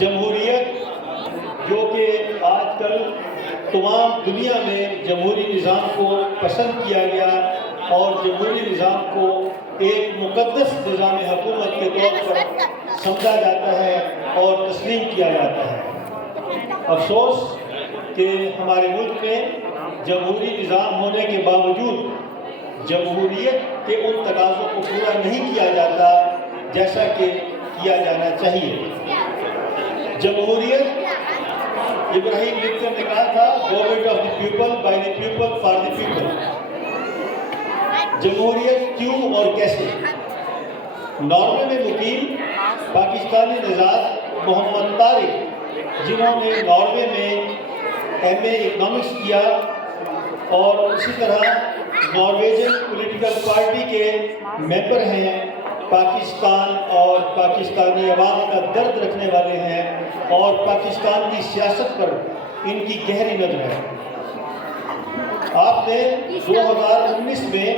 جمہوریت جو کہ آج کل تمام دنیا میں جمہوری نظام کو پسند کیا گیا اور جمہوری نظام کو ایک مقدس نظام حکومت کے طور پر سمجھا جاتا ہے اور تسلیم کیا جاتا ہے۔ افسوس کہ ہمارے ملک میں جمہوری نظام ہونے کے باوجود جمہوریت کے ان تقاضوں کو پورا نہیں کیا جاتا جیسا کہ کیا جانا چاہیے۔ جمہوریت ابراہیم لنکن نے کہا تھا government of the people by the people for the people. جمہوریت کیوں اور کیسے؟ ناروے میں مقیم پاکستانی نژاد محمد طارق جنہوں نے ناروے میں ایم اے اکنامکس کیا اور اسی طرح نارویجن پولیٹیکل پارٹی کے ممبر ہیں، پاکستان اور پاکستانی عوام کا درد رکھنے والے ہیں اور پاکستان کی سیاست پر ان کی گہری نظر ہے۔ آپ نے 2019 میں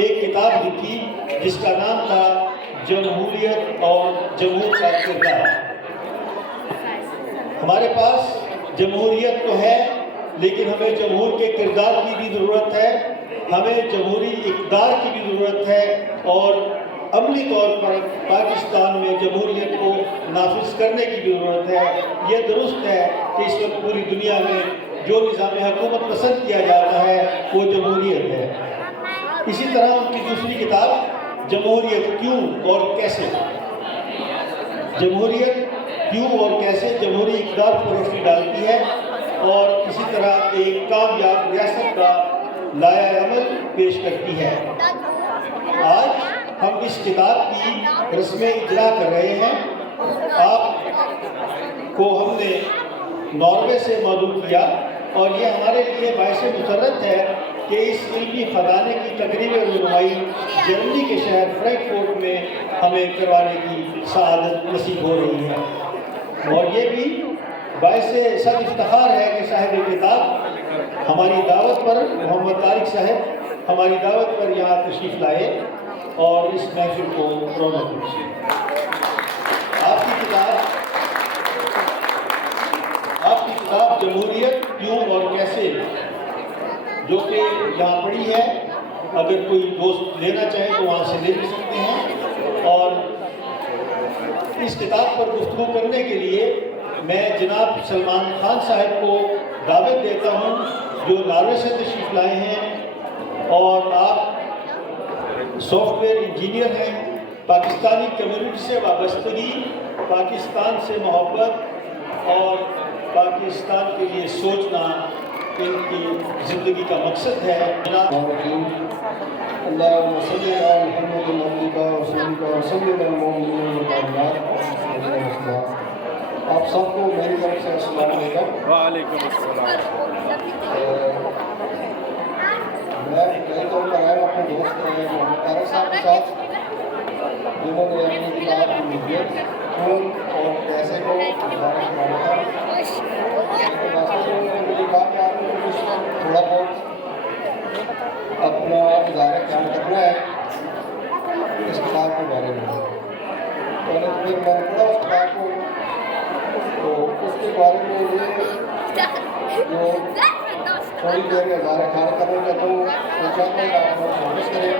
ایک کتاب لکھی جس کا نام تھا جمہوریت اور جمہور کا کردار۔ ہمارے پاس جمہوریت تو ہے لیکن ہمیں جمہور کے کردار کی بھی ضرورت ہے، ہمیں جمہوری اقدار کی بھی ضرورت ہے اور عملی طور پر پاکستان میں جمہوریت کو نافذ کرنے کی بھی ضرورت ہے۔ یہ درست ہے کہ اس وقت پوری دنیا میں جو نظام حکومت پسند کیا جاتا ہے وہ جمہوریت ہے۔ اسی طرح ان کی دوسری کتاب جمہوریت کیوں اور کیسے، جمہوریت کیوں اور کیسے جمہوری اقدار پر روشنی ڈالتی ہے اور اسی طرح ایک کامیاب ریاست کا لائحہ عمل پیش کرتی ہے۔ آج ہم اس کتاب کی رسم اجرا کر رہے ہیں۔ آپ کو ہم نے ناروے سے معلوم کیا اور یہ ہمارے لیے باعث مسرت ہے کہ اس علمی خزانے کی تقریب رونمائی جرمنی کے شہر فرینکفورٹ میں ہمیں کروانے کی سعادت نصیب ہو رہی ہے، اور یہ بھی باعث سب افتخار ہے کہ صاحب کتاب ہماری دعوت پر محمد طارق صاحب ہماری دعوت پر یہاں تشریف لائے اور اس محفل کو رونق بخشے۔ آپ کی کتاب جمہوریت کیوں اور کیسے جو کہ یہاں پڑھی ہے، اگر کوئی دوست لینا چاہے تو وہاں سے لے بھی سکتے ہیں۔ اور اس کتاب پر گفتگو کرنے کے لیے میں جناب سلمان خان صاحب کو دعوت دیتا ہوں جو ناروے سے تشریف لائے ہیں اور آپ سافٹ ویئر انجینئر ہیں، پاکستانی کمیونٹی سے وابستگی، پاکستان سے محبت اور پاکستان کے لیے سوچنا ان کی زندگی کا مقصد ہے۔ اللہم صلی علی محمد عبدک و رسولک و صلی علی المؤمنین والمؤمنات۔ آپ سب کو میری طرف سے السلام علیکم۔ وعلیکم السلام۔ میں کئی طور پر آیا اپنے دوست محمد طارق صاحب کے ساتھ جنہوں نے اپنی کتاب کی مدت کیوں اور کیسے کو بارے میں تھا۔ مجھے کہا کہ آپ نے اس وقت تھوڑا بہت اپنا اظہار خیال کرنا ہے اس کتاب کے بارے میں۔ تو پھر میں نے پڑھا اس کتاب کو تو اس کے بارے میں یہ جو تھوڑی دیر میں اظہار خیال کرنا چاہتا ہوں تو چاہتا ہوں آپ لوگ نوٹس کریں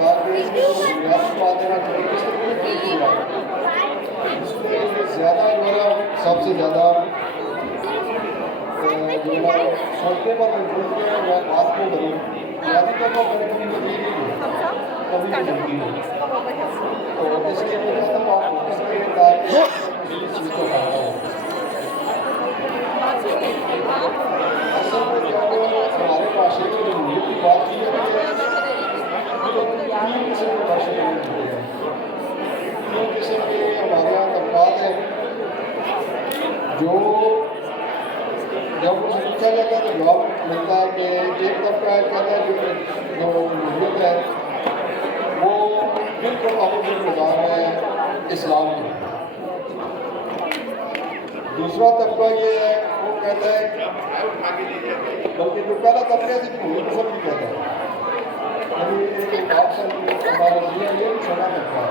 تاکہ اس میں جو بنیادی بات ہے نا کس طرح کی بات اس میں زیادہ جو ہے نا سب سے زیادہ جو ہے نا سوچنے پر مجبور کے میں بات کو کروں بنیادی طور پر میرے کبھی کبھی نہیں ہے تو اس کے لیے چاہتا ہوں آپ نوٹس کریں تاکہ اس چیز کو پاتا ہوں۔ اصل میں ہمارے معاشرے کی جمہوریت کی بات کی ہے تو تین قسم کے معاشرے کی جمہوریت ہے۔ تین قسم کے ہمارے یہاں طبقات ہیں جو جب اسے پوچھا جاتا ہے تو جواب ملتا ہے کہ ایک طبقہ کہتا ہے جو جمہوریت ہے وہ بالکل اپوزٹ نظام ہے اسلام کی۔ دوسرا طبقہ یہ ہے وہ کہتا ہے بلکہ جو پہلا طبقہ ہے جمہوری پسند بھی کہتا ہے، یعنی آپ سب ہمارا یہ چھوٹا طبقہ ہے۔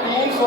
300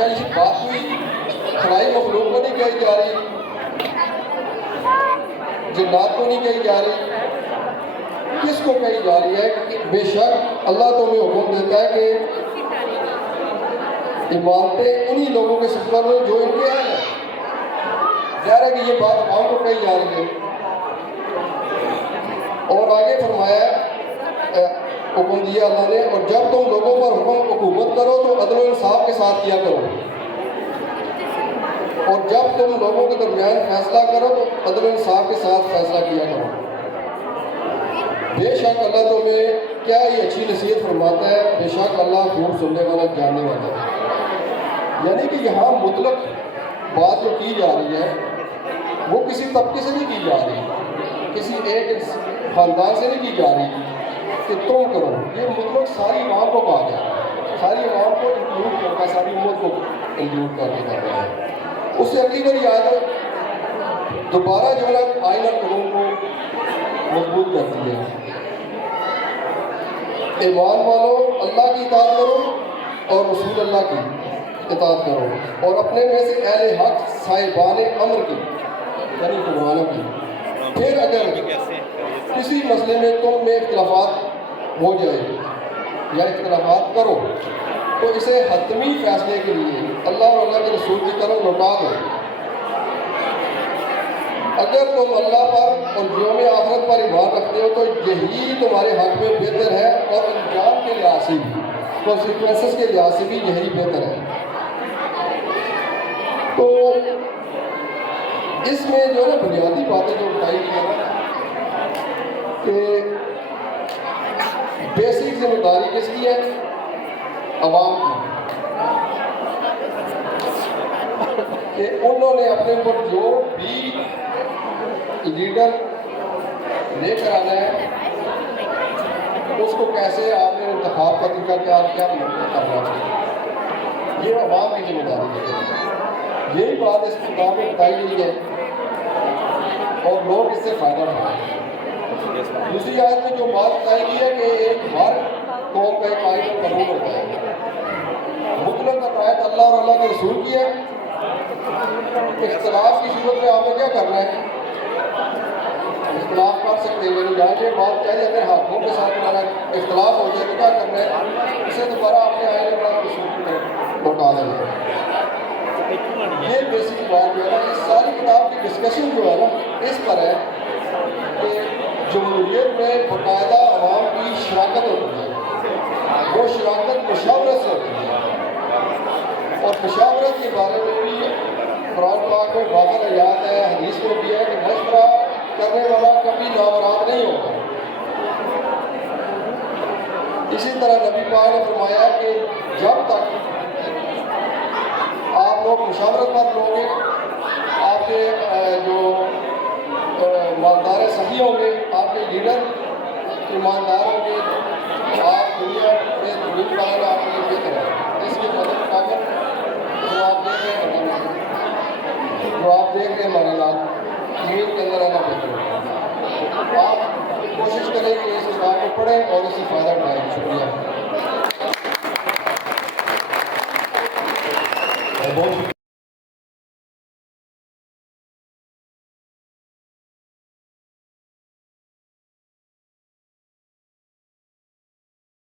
کیا یہ بات کوئی خلائی مخلوق کو نہیں کہی جا رہی، جنات کو نہیں کہی جا رہی، کس کو کہی جا رہی ہے؟ کہ بے شک اللہ تمہیں حکم دیتا ہے کہ عمارتیں انہی لوگوں کے سفر میں جو ان کے اہل ہیں۔ ظاہر ہے کہ یہ بات عوام کو کہی جا رہی ہے۔ اور آگے فرمایا، حکم دیا اللہ نے، اور جب تم لوگوں پر حکومت کرو تو عدل و انصاف کے ساتھ کیا کرو، اور جب تم لوگوں کے درمیان فیصلہ کرو تو عدل و انصاف کے ساتھ فیصلہ کیا کرو۔ بے شک اللہ تمہیں کیا یہ اچھی نصیحت فرماتا ہے، بے شک اللہ خوب سننے والا جاننے والا ہے۔ یعنی کہ یہاں مطلق بات جو کی جا رہی ہے وہ کسی طبقے سے نہیں کی جا رہی، کسی ایک خاندان سے نہیں کی جا رہی کہ تم کرو، یہ مطلق ساری عوام کو کہا جا رہا ہے، ساری عوام کو انکلوڈ کرتا ہے، ساری امت کو انکلوڈ کر کے کر رہا ہے۔ اس سے اگلی بار یاد ہے دوبارہ جو ہے آئین قانون کو مضبوط کرتی ہے۔ ایمان والو اللہ کی اطاعت کرو اور رسول اللہ کی اطاعت کرو، اور اپنے میں سے اہل حق صاحبان امر کی یعنی حکمرانوں کی۔ پھر اگر کسی مسئلے میں تم میں اختلافات ہو جائے یا اختلافات کرو تو اسے حتمی فیصلے کے لیے اللہ اور اللہ کے رسول کی طرف لوٹا دو۔ اگر تم اللہ پر اور یوم آخرت پر ایمان رکھتے ہو تو یہی تمہارے حق میں بہتر ہے، اور انجام کے لحاظ سے بھی، کانسیکوینسز کے لحاظ سے بھی یہی بہتر ہے۔ تو اس میں جو ہے بنیادی باتیں جو بتائی گئی ہیں کہ بیسک ذمہ داری کس کی ہے؟ عوام کی، کہ انہوں نے اپنے اوپر جو بھی لیڈر لے کر آنا ہے اس کو کیسے آپ نے انتخاب کا طریقہ کیا کرنا چاہیے، یہ عوام کی ذمہ داری ہے۔ یہی بات اس کتاب میں بتائی گئی ہے اور لوگ اس سے فائدہ اٹھائیں۔ دوسری آیت میں جو بات بتائی گئی ہے کہ ایک ہر قوم کا ایک آئین قانون ہوتا ہے، مطلق عقائد اللہ اور اللہ کے رسول کی ہے۔ اختلاف کی صورت میں آپ نے کیا کرنا ہے؟ اختلاف کر سکتے ہیں، یعنی یہاں یہ بات چاہیے اگر حاکموں کے ساتھ ہمارا اختلاف ہو جائے تو کیا کرنا ہے؟ اسے دوبارہ اپنے آئین اللہ کے رسول کی طرف لوٹا دینا ہے۔ یہ بیسک بات جو ہے نا، اس ساری کتاب کی ڈسکشن جو ہے نا اس پر ہے کہ جمہوریت میں باقاعدہ عوام کی شراکت ہوتی ہے، وہ شراکت مشاورت سے ہوتی ہے، اور مشاورت کے بارے میں بھی قرآن پاک میں واضح آیات ہے، حدیث میں بھی ہے کہ مشورہ کرنے والا کبھی نامراد نہیں ہوتا۔ اسی طرح نبی پاک نے فرمایا کہ جب تک آپ لوگ مشاورت پر لوگ گے، آپ کے جو مالدار صحیح ہوں گے، آپ کے لیڈر ایماندار ہوں گے، آپ دنیا میں دنیا پانا آپ کے لیے بہتر ہے۔ اس کے مطابق جو آپ دیکھ رہے ہیں ہمارے نام زمین کے اندر آنا بہتر ہے۔ آپ کوشش کریں کہ اس کتاب کو پڑھیں اور اس سے فائدہ اٹھائیں۔ شکریہ۔